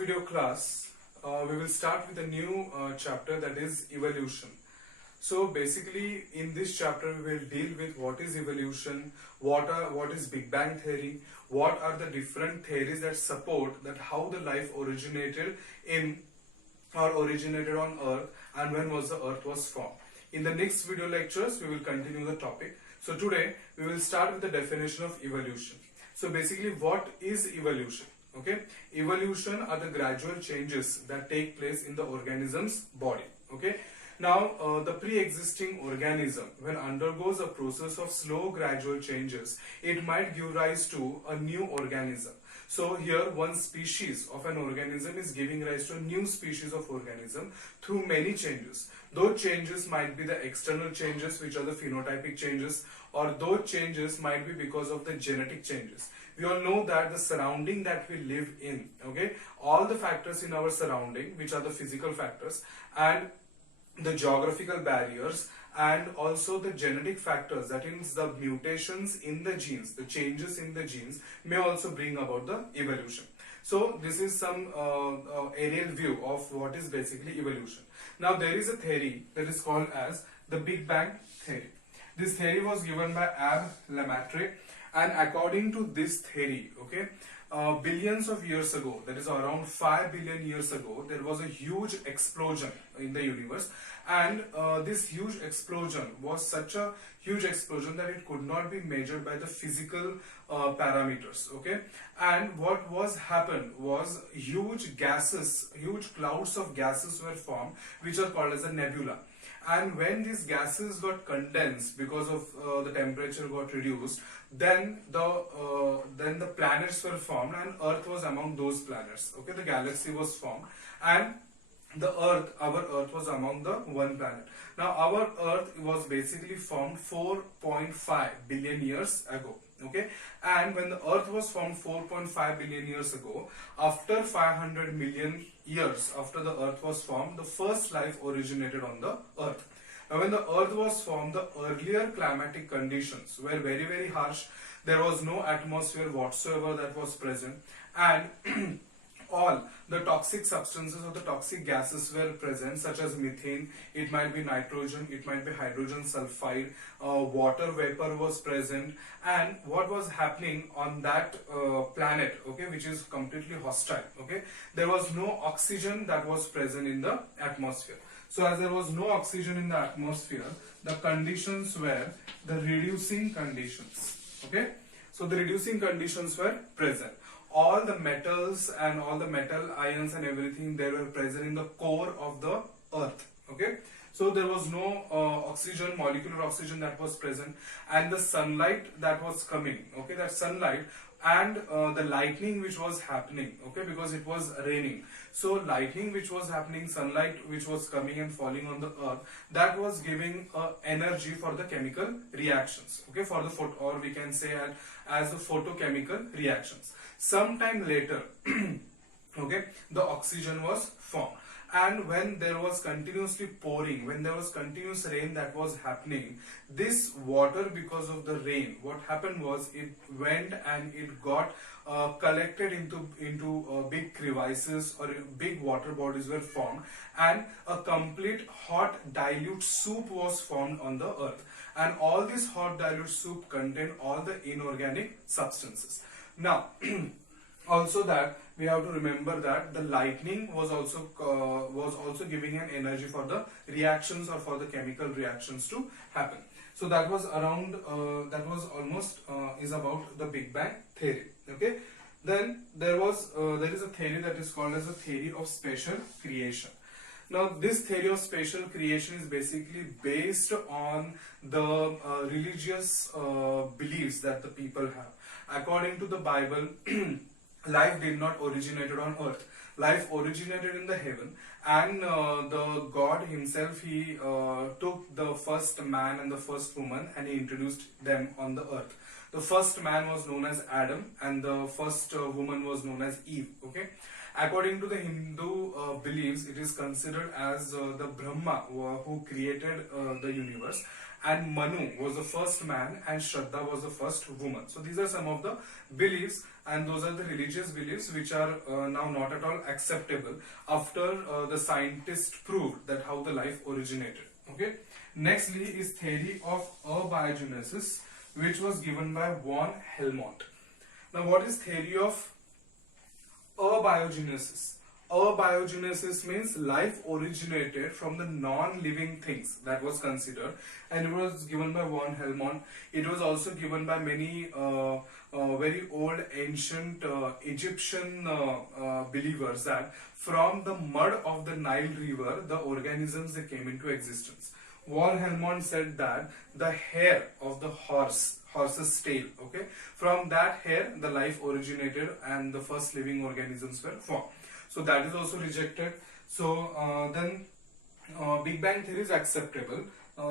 video class, we will start with a new chapter, that is evolution. So basically in this chapter we will deal with what is evolution, what is Big Bang theory, what are the different theories that support that how the life originated in or originated on Earth, and when was the Earth was formed. In the next video lectures we will continue the topic. So today we will start with the definition of evolution. So basically, what is evolution? Okay, evolution are the gradual changes that take place in the organism's body. Okay, now the pre-existing organism, when undergoes a process of slow gradual changes, it might give rise to a new organism. So here one species of an organism is giving rise to a new species of organism through many changes. Those changes might be the external changes, which are the phenotypic changes, or those changes might be because of the genetic changes. We all know that the surrounding that we live in, okay, all the factors in our surrounding, which are the physical factors, and the geographical barriers, and also the genetic factors, that is the mutations in the genes, the changes in the genes, may also bring about the evolution. So this is some aerial view of what is basically evolution. Now there is a theory that is called as the Big Bang theory. This theory was given by Ab Lemaitre, and according to this theory, okay, billions of years ago, that is around 5 billion years ago, there was a huge explosion in the universe, and this huge explosion was such a huge explosion that it could not be measured by the physical parameters. Okay, and what was happened was huge gases, huge clouds of gases were formed, which are called as a nebula. And when these gases got condensed because of the temperature got reduced, then the planets were formed, and Earth was among those planets. Okay, the galaxy was formed, and the Earth, our Earth, was among the one planet. Now our Earth was basically formed 4.5 billion years ago. Okay, and when the Earth was formed 4.5 billion years ago, after 500 million years after the Earth was formed, the first life originated on the Earth. Now when the Earth was formed, the earlier climatic conditions were very, very harsh. There was no atmosphere whatsoever that was present, and all the toxic substances or the toxic gases were present, such as methane, it might be nitrogen, it might be hydrogen sulfide, water vapor was present. And what was happening on that planet, okay, which is completely hostile, okay, there was no oxygen that was present in the atmosphere. So as there was no oxygen in the atmosphere, the conditions were the reducing conditions. Okay, so the reducing conditions were present. All the metals and all the metal ions and everything, they were present in the core of the Earth. Okay, so there was no oxygen, molecular oxygen that was present, and the sunlight that was coming, okay, that sunlight and the lightning which was happening, okay, because it was raining, so lightning which was happening, sunlight which was coming and falling on the Earth, that was giving energy for the chemical reactions, okay, for the photo, or we can say as the photochemical reactions. Sometime later, okay, the oxygen was formed, and when there was continuously pouring, when there was continuous rain that was happening, this water, because of the rain, what happened was it went and it got collected into big crevices, or big water bodies were formed, and a complete hot dilute soup was formed on the Earth, and all this hot dilute soup contained all the inorganic substances. Now also that we have to remember that the lightning was also giving an energy for the reactions or for the chemical reactions to happen. So that was around that was almost is about the Big Bang theory. Okay, then there is a theory that is called as a theory of spatial creation. Now this theory of spatial creation is basically based on the religious beliefs that the people have. According to the Bible, life did not originated on Earth. Life originated in the heaven, and the God himself, he took the first man and the first woman and he introduced them on the Earth. The first man was known as Adam, and the first woman was known as Eve. Okay, according to the Hindu believes, it is considered as the Brahma who created the universe, and Manu was the first man, and Shraddha was the first woman. So these are some of the beliefs, and those are the religious beliefs which are now not at all acceptable after the scientists proved that how the life originated. Okay. Nextly is theory of abiogenesis, which was given by von Helmont. Now, what is theory of abiogenesis? Abiogenesis means life originated from the non-living things that was considered, and it was given by von Helmont. It was also given by many very old ancient Egyptian believers that from the mud of the Nile River, the organisms they came into existence. Von Helmont said that the hair of the horse's tail, okay, from that hair the life originated and the first living organisms were formed. So that is also rejected. So then Big Bang theory is acceptable.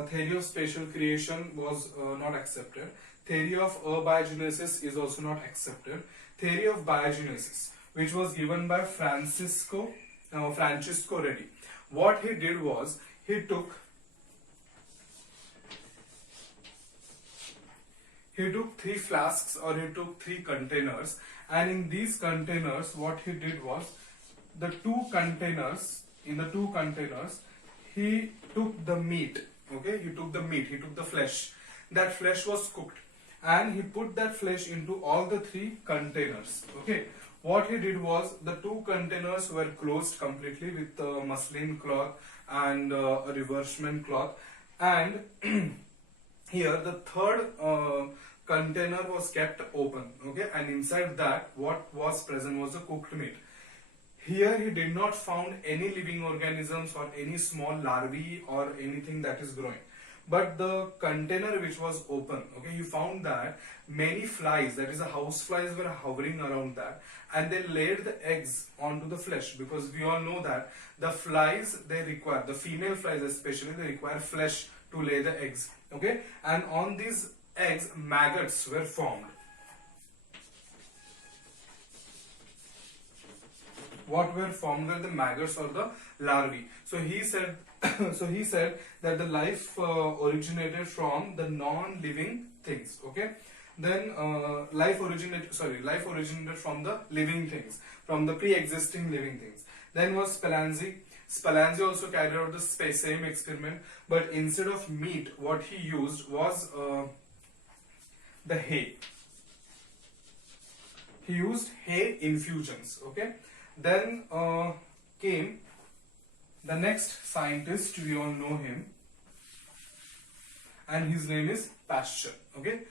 Theory of spatial creation was not accepted. Theory of abiogenesis is also not accepted. Theory of biogenesis, which was given by Francisco Redi. What he did was he took 3 flasks, or he took 3 containers, and in these containers what he did was in the 2 containers he took the meat. Okay, he took the flesh. That flesh was cooked, and he put that flesh into all the 3 containers. Okay, what he did was the 2 containers were closed completely with muslin cloth and a reversement cloth, and here the 3rd container was kept open. Okay, and inside that what was present was the cooked meat. Here he did not found any living organisms or any small larvae or anything that is growing. But the container which was open, okay, you found that many flies, that is the house flies, were hovering around that, and they laid the eggs onto the flesh, because we all know that the flies, they require, the female flies especially, they require flesh to lay the eggs. Okay, and on these eggs maggots were formed. What were formed were the maggots or the larvae. So he said that the life originated from the non-living things. Okay, then life originated from the living things, from the pre-existing living things. Then was Spallanzani. Spallanzani also carried out the same experiment, but instead of meat, what he used was the hay. He used hay infusions. Okay. Then came the next scientist, we all know him, and his name is Pasteur. Okay,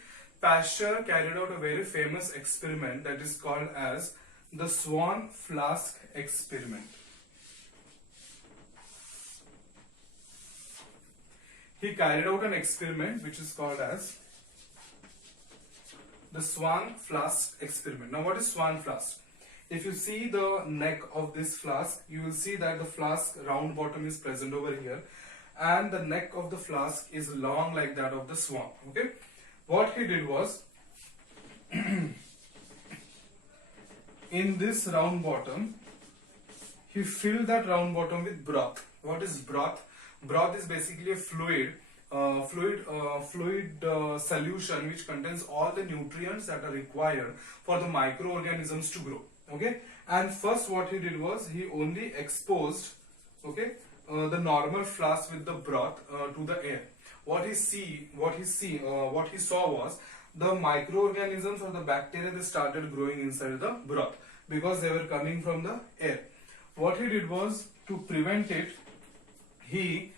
Pasteur carried out a very famous experiment that is called as the Swan Flask experiment. He carried out an experiment which is called as the Swan Flask experiment. Now, what is Swan Flask? If you see the neck of this flask, you will see that the flask round bottom is present over here, and the neck of the flask is long like that of the swan. Okay, what he did was in this round bottom, he filled that round bottom with broth. What is broth? Broth is basically a fluid solution which contains all the nutrients that are required for the microorganisms to grow. Okay, and first what he did was he only exposed, okay, the normal flask with the broth to the air. What he saw was the microorganisms or the bacteria, they started growing inside the broth because they were coming from the air. What he did was, to prevent it, he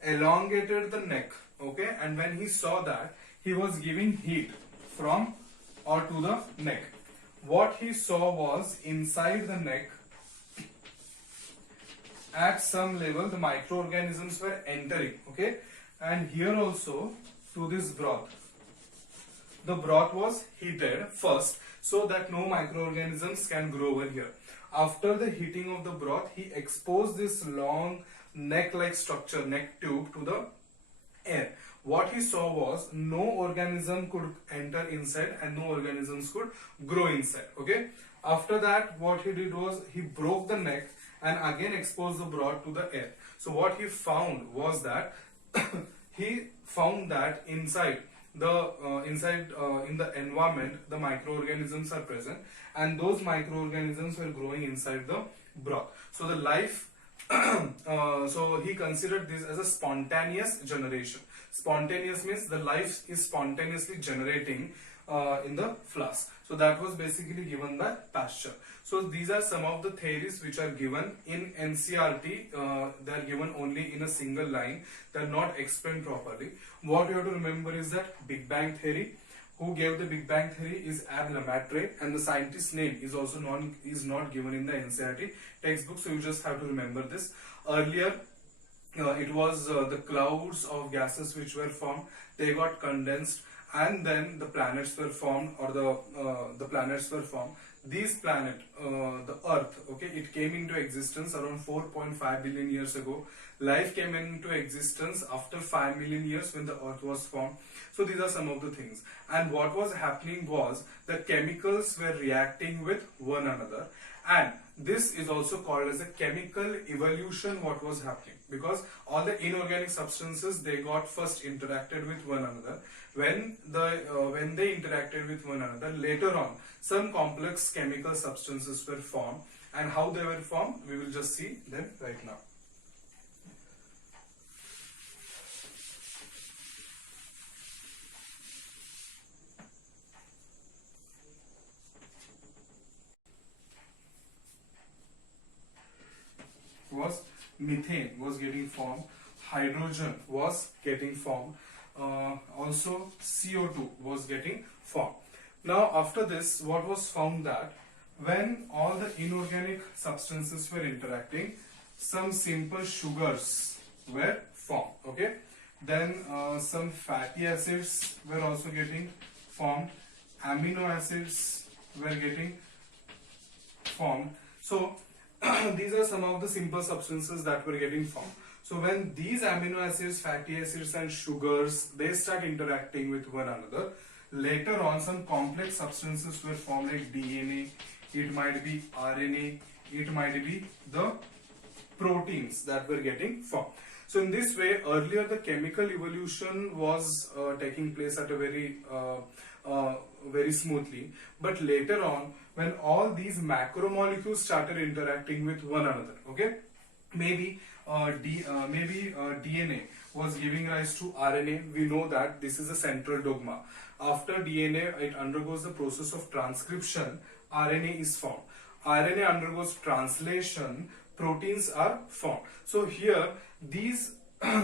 elongated the neck. Okay, and when he saw that, he was giving heat from or to the neck. What he saw was inside the neck, at some level, the microorganisms were entering. Okay, and here also to this broth, the broth was heated first so that no microorganisms can grow over here. After the heating of the broth, he exposed this long neck-like structure, neck tube, to the air. What he saw was no organism could enter inside and no organisms could grow inside. Okay. After that, what he did was he broke the neck and again expose the broth to the air. So what he found was that he found that inside in the environment the microorganisms are present, and those microorganisms were growing inside the broth. So the life so he considered this as a spontaneous generation. Spontaneous means the life is spontaneously generating in the flask. So that was basically given by Pasteur. So these are some of the theories which are given in NCERT. They are given only in a single line. They are not explained properly. What you have to remember is that Big Bang theory. Who gave the Big Bang theory is Ab Lemaitre, and the scientist's name is also not given in the NCERT textbook. So you just have to remember this. Earlier, it was the clouds of gases which were formed. They got condensed, and then the planets were formed, or the planets were formed. These planet, the Earth, okay, it came into existence around 4.5 billion years ago. Life came into existence after 5 million years when the Earth was formed. So these are some of the things. And what was happening was the chemicals were reacting with one another, and this is also called as a chemical evolution. What was happening, because all the inorganic substances, they got first interacted with one another. When they interacted with one another, later on some complex chemical substances were formed, and how they were formed we will just see them right now. Was methane was getting formed, hydrogen was getting formed, also CO2 was getting formed. Now after this, what was found, that when all the inorganic substances were interacting, some simple sugars were formed, okay. Then some fatty acids were also getting formed, amino acids were getting formed. So these are some of the simple substances that were getting formed. So when these amino acids, fatty acids and sugars, they start interacting with one another, later on some complex substances were formed, like DNA, it might be RNA, it might be the proteins that were getting formed. So in this way, earlier the chemical evolution was taking place at a very smoothly, but later on, when all these macromolecules started interacting with one another, okay, maybe DNA was giving rise to RNA. We know that this is a central dogma. After DNA, it undergoes the process of transcription, RNA is formed. RNA undergoes translation, proteins are formed. So here, these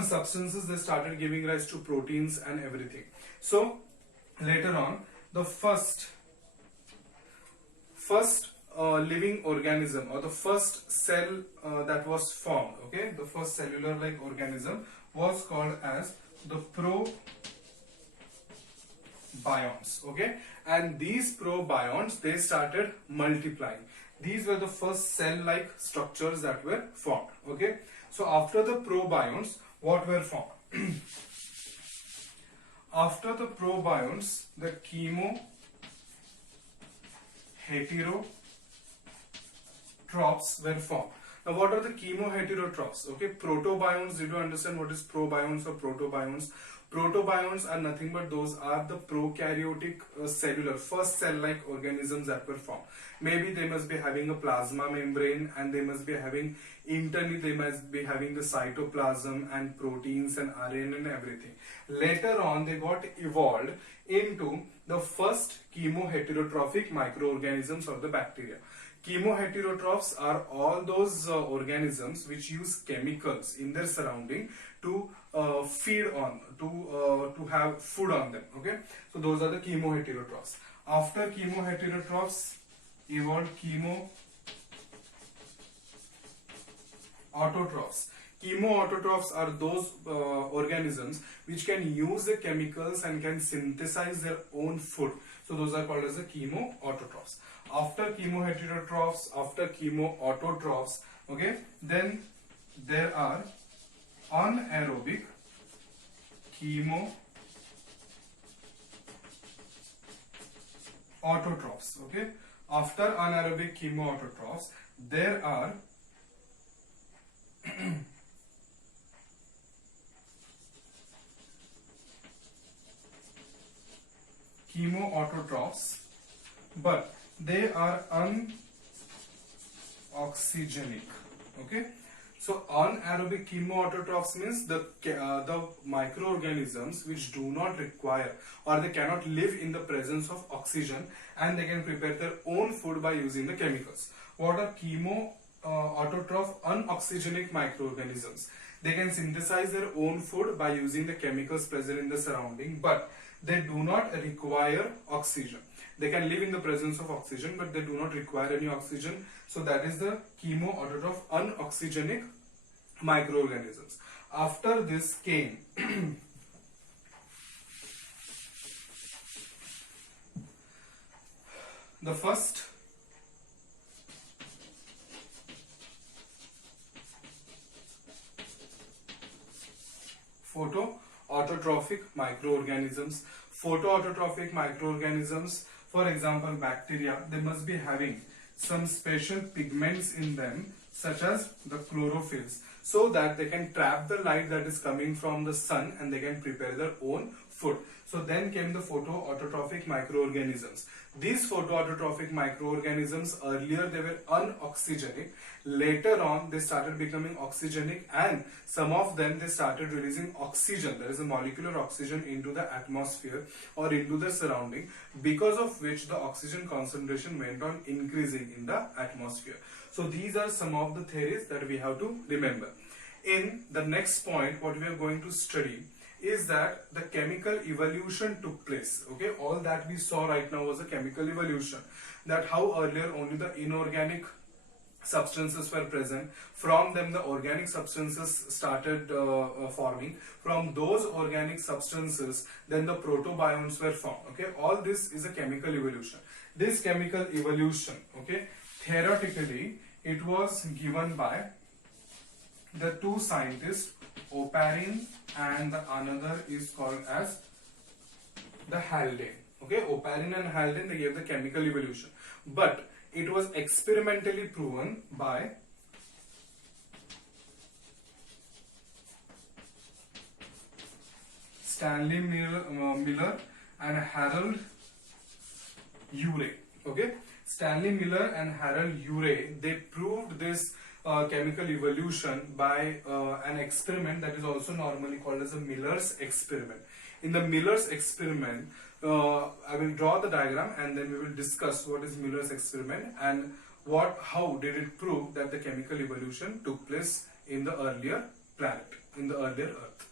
substances, they started giving rise to proteins and everything. So later on, the first living organism, or the first cell that was formed, okay, the first cellular like organism was called as the probionts, okay, and these probionts, they started multiplying. These were the first cell-like structures that were formed, okay. So after the probionts, what were formed? After the probionts, the chemoheterotrophs were formed. Now, what are the chemoheterotrophs? Okay, protobionts. Did you understand what is probionts or protobionts? Protobionts are nothing but those are the prokaryotic cellular, first cell-like organisms that were formed. Maybe they must be having a plasma membrane, and they must be having internally, they must be having the cytoplasm and proteins and RNA and everything. Later on, they got evolved into the first chemoheterotrophic microorganisms of the bacteria. Chemoheterotrophs are all those organisms which use chemicals in their surrounding to feed on, to have food on them, okay. So those are the chemoheterotrophs. After chemoheterotrophs, evolved chemoautotrophs. Chemoautotrophs are those organisms which can use the chemicals and can synthesize their own food. So those are called as the chemoautotrophs. After chemoheterotrophs, after chemoautotrophs, okay, then there are anaerobic chemoautotrophs, okay. After anaerobic chemoautotrophs, there are chemoautotrophs, but they are unoxygenic. Okay, so anaerobic chemoautotrophs means the microorganisms which do not require or they cannot live in the presence of oxygen, and they can prepare their own food by using the chemicals. What are chemoautotroph unoxygenic microorganisms? They can synthesize their own food by using the chemicals present in the surrounding, but they do not require oxygen. They can live in the presence of oxygen, but they do not require any oxygen. So that is the chemoautotroph unoxygenic microorganisms. After this came the first photoautotrophic microorganisms. Photoautotrophic microorganisms, for example bacteria, they must be having some special pigments in them such as the chlorophylls, so that they can trap the light that is coming from the sun and they can prepare their own food. So then came the photoautotrophic microorganisms. These photoautotrophic microorganisms, earlier they were unoxygenic, later on they started becoming oxygenic, and some of them they started releasing oxygen, there is a molecular oxygen, into the atmosphere or into the surrounding, because of which the oxygen concentration went on increasing in the atmosphere. So these are some of the theories that we have to remember. In the next point, what we are going to study is that the chemical evolution took place. Okay, all that we saw right now was a chemical evolution, that how earlier only the inorganic substances were present, from them the organic substances started forming, from those organic substances then the protobionts were formed. Okay, all this is a chemical evolution. This chemical evolution, okay, theoretically it was given by the two scientists, Oparin and the another is called as the Haldane. Okay, Oparin and Haldane, they gave the chemical evolution, but it was experimentally proven by Stanley Miller and Harold Urey. Okay, Stanley Miller and Harold Urey, they proved this chemical evolution by an experiment that is also normally called as a Miller's experiment. In the Miller's experiment, I will draw the diagram and then we will discuss what is Miller's experiment and how did it prove that the chemical evolution took place in the earlier planet, in the earlier Earth.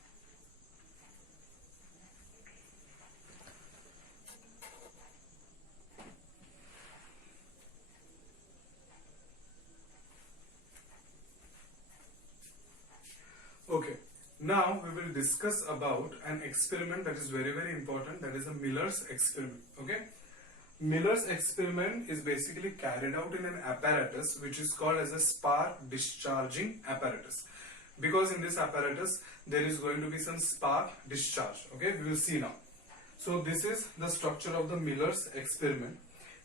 Okay, now we will discuss about an experiment that is very important, that is the Miller's experiment. Okay, Miller's experiment is basically carried out in an apparatus which is called as a spark discharging apparatus, because in this apparatus there is going to be some spark discharge. Okay, we will see now. So this is the structure of the Miller's experiment.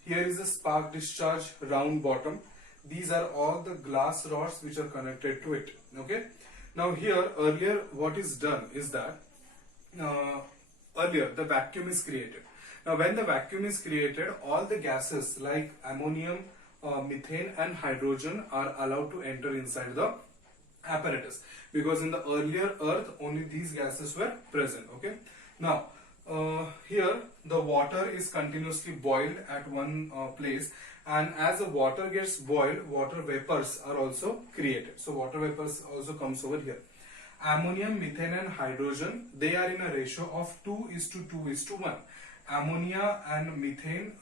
Here is a spark discharge round bottom. These are all the glass rods which are connected to it. Okay, now here earlier what is done is that earlier the vacuum is created. Now when the vacuum is created, all the gases like ammonium, methane and hydrogen are allowed to enter inside the apparatus, because in the earlier Earth only these gases were present. Okay, now here the water is continuously boiled at one place, and as the water gets boiled, water vapors are also created. So water vapors also comes over here. Ammonium, methane and hydrogen, they are in a ratio of 2:2:1. Ammonium and methane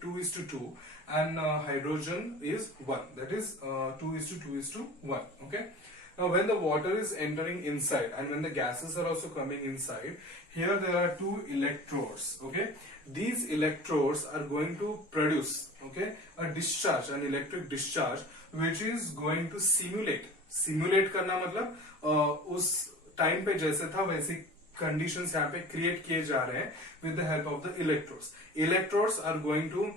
2:2, and hydrogen is 1, that is 2:2:1. Okay, now when the water is entering inside and when the gases are also coming inside, here there are two electrodes. Okay, these electrodes are going to produce, okay, a discharge, an electric discharge, which is going to simulate करना मतलब उस time पे जैसे था वैसी conditions यहाँ पे create किए जा रहे हैं with the help of the electrodes. Electrodes are going to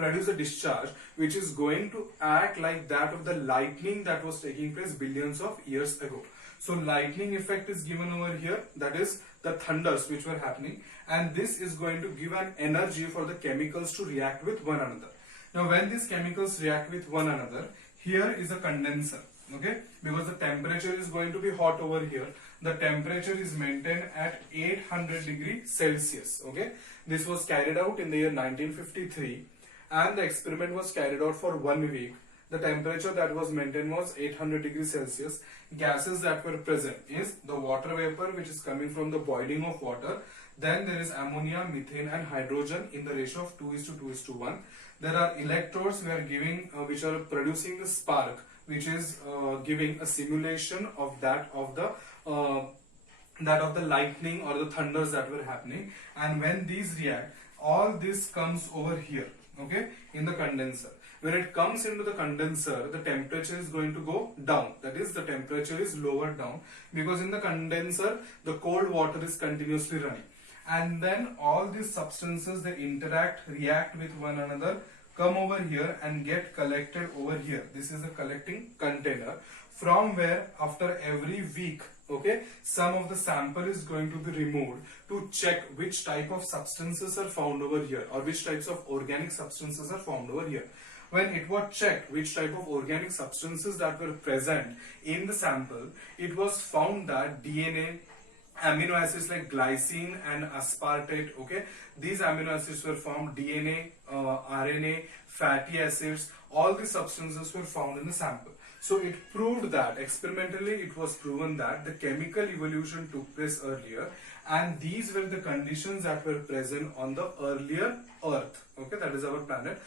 produce a discharge which is going to act like that of the lightning that was taking place billions of years ago. So lightning effect is given over here, that is the thunders which were happening, and this is going to give an energy for the chemicals to react with one another. Now when these chemicals react with one another, here is a condenser, okay, because the temperature is going to be hot over here. The temperature is maintained at 800 degrees Celsius, okay. This was carried out in the year 1953 and the experiment was carried out for 1 week. The temperature that was maintained was 800 degrees Celsius. Gases that were present is the water vapor which is coming from the boiling of water. Then there is ammonia, methane and hydrogen in the ratio of 2:2:1. There are electrodes we are giving which are producing the spark, which is giving a simulation of that of the lightning or the thunders that were happening. And when these react, all this comes over here, okay, in the condenser. When it comes into the condenser, the temperature is going to go down. That is, the temperature is lowered down because in the condenser, the cold water is continuously running. And then all these substances, they interact, react with one another, come over here and get collected over here. This is the collecting container from where after every week, okay, some of the sample is going to be removed to check which type of substances are found over here or which types of organic substances are found over here. When it was checked which type of organic substances that were present in the sample, it was found that DNA, amino acids like glycine and aspartate, okay, these amino acids were found, DNA, RNA, fatty acids, all these substances were found in the sample. So it proved that, experimentally it was proven that the chemical evolution took place earlier and these were the conditions that were present on the earlier Earth, okay, that is our planet.